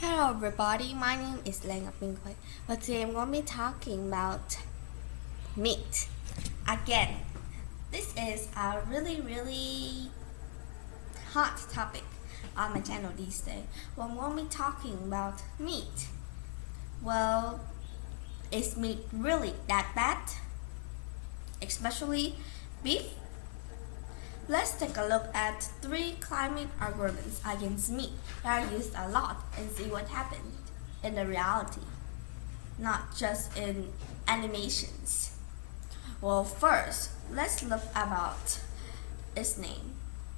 Hello everybody, my name is Lena Binkway, but today I'm going to be talking about meat. Again, this is a really hot topic on my channel these days. Well, I'm going to be talking about meat. Well, is meat really that bad? Especially beef? Let's take a look at 3 climate arguments against meat that are used a lot and see what happened in the reality, not just in animations. Well, first, let's look about its name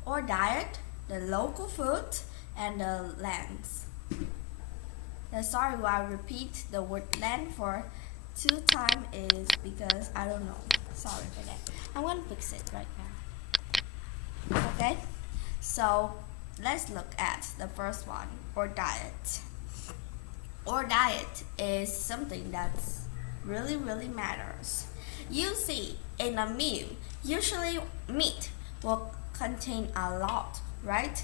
or diet, the local food, and the lands. Sorry why I repeat the word land for 2 times is because I don't know. Sorry for that. I'm gonna fix it right now. Okay, so let's look at the first one, or diet. Or diet is something that's really matters. You see, in a meal, usually meat will contain a lot, right?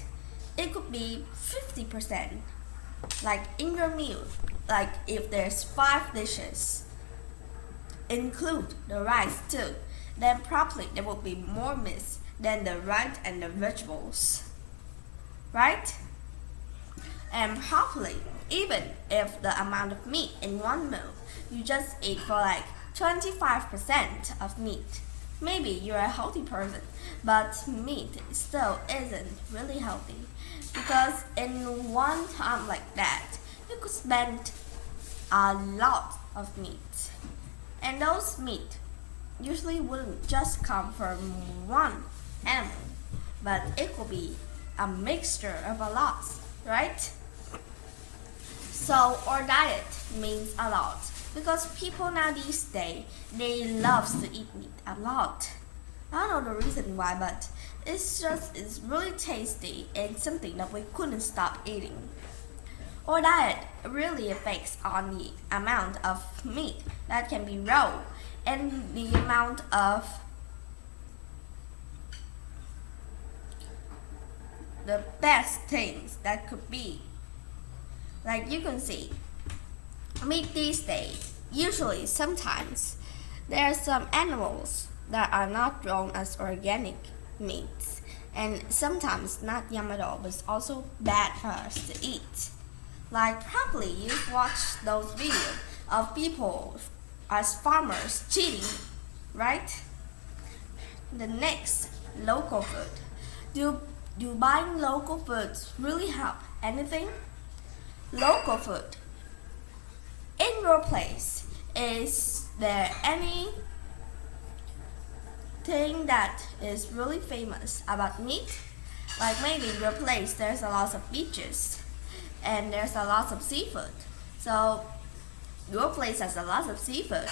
It could be 50%. Like in your meal, like if there's 5 dishes, include the rice too, then probably there will be more meat than the rice and the vegetables, right? And probably, even if the amount of meat in one meal, you just eat for like 25% of meat. Maybe you're a healthy person, but meat still isn't really healthy because in one time like that, you could spend a lot of meat. And those meat usually wouldn't just come from one animal, but it could be a mixture of a lot, right? So our diet means a lot because people now these days they love to eat meat a lot. I don't know the reason why, but it's really tasty and something that we couldn't stop eating. Our diet really affects on the amount of meat that can be raw and the amount of the best things that could be. Like you can see, meat these days, usually sometimes, there are some animals that are not grown as organic meats, and sometimes not yum at all, but it's also bad for us to eat. Like probably you've watched those videos of people as farmers cheating, right? The next, local food. Do buying local foods really help anything? Local food. In your place, is there anything that is really famous about meat? Like maybe in your place there's a lot of beaches and there's a lot of seafood. So your place has a lot of seafood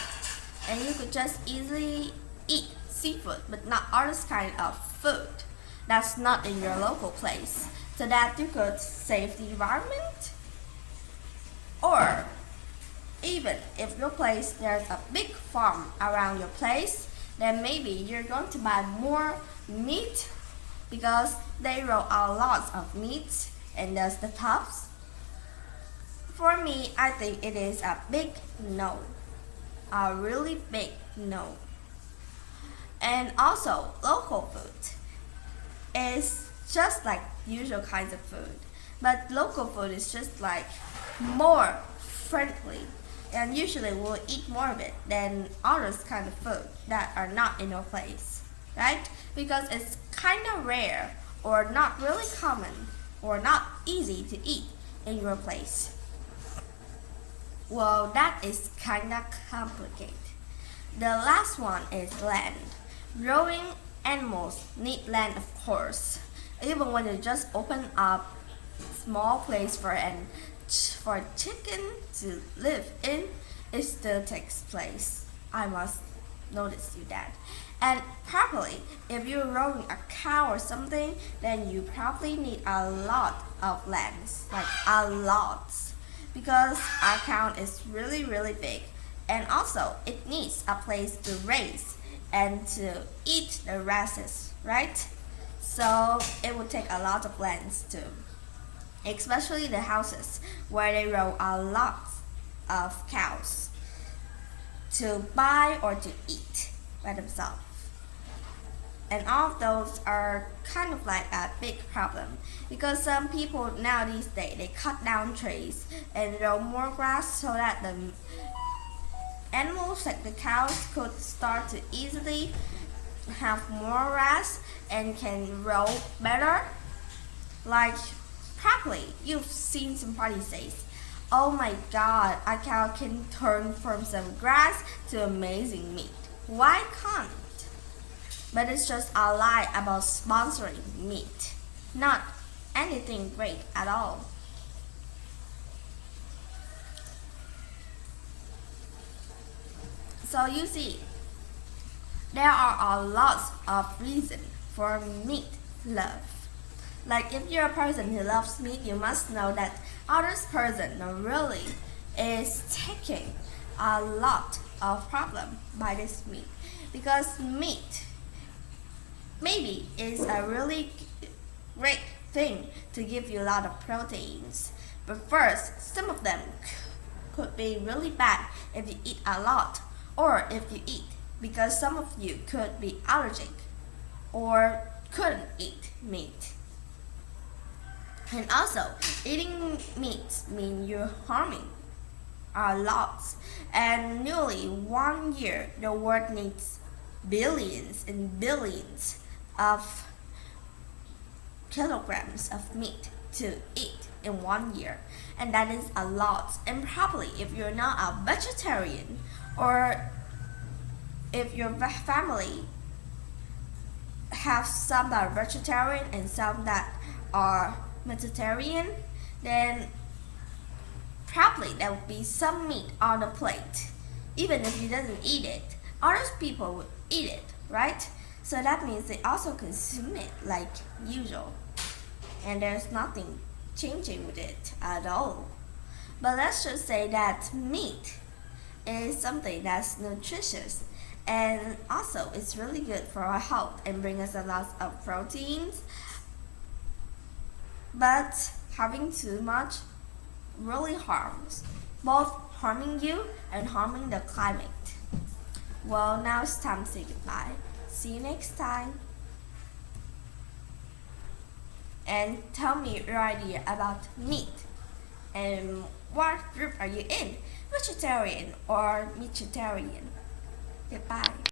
and you could just easily eat seafood but not other kind of food that's not in your local place so that you could save the environment. Or even if your place there's a big farm around your place, then maybe you're going to buy more meat because they grow a lot of meat and that's the tops. For me, I think it is a big no. A really big no. And also, local food is just like usual kinds of food. But local food is just like more friendly. And usually we'll eat more of it than others kind of food that are not in your place. Right? Because it's kind of rare or not really common or not easy to eat in your place. Well, that is kinda complicated. The last one is land. Growing animals need land, of course. Even when you just open up small place for a chicken to live in, it still takes place. I must notice you that. And probably, if you're growing a cow or something, then you probably need a lot of lands, like a lot because our cow is really big and also it needs a place to raise and to eat the grasses, right? So it would take a lot of lands too. especially the houses where they grow a lot of cows to buy or to eat by themselves. And all of those are kind of like a big problem because some people now these days they cut down trees and grow more grass so that the animals like the cows could start to easily have more grass and can grow better. Like probably you've seen some parties say, "Oh my God, a cow can turn from some grass to amazing meat. Why can't?" But it's just a lie about sponsoring meat, not anything great at all. So you see, there are a lot of reasons for meat love. Like if you're a person who loves meat, you must know that other person really is taking a lot of problem by this meat because meat maybe is a really great thing to give you a lot of proteins. But first, some of them could be really bad if you eat a lot or if you eat because some of you could be allergic or couldn't eat meat. And also, eating meat means you're harming a lot. And nearly 1 year, the world needs billions and billions of kilograms of meat to eat in 1 year, and that is a lot. And probably if you're not a vegetarian or if your family have some that are vegetarian and some that are Mediterranean, then probably there will be some meat on the plate. Even if you doesn't eat it, other people will eat it, right? So that means they also consume it like usual. And there's nothing changing with it at all. But let's just say that meat is something that's nutritious and also it's really good for our health and bring us a lot of proteins. But having too much really harms, both harming you and harming the climate. Well, now it's time to say goodbye. See you next time. And tell me your idea about meat. And what group are you in? Vegetarian or meatitarian? Goodbye.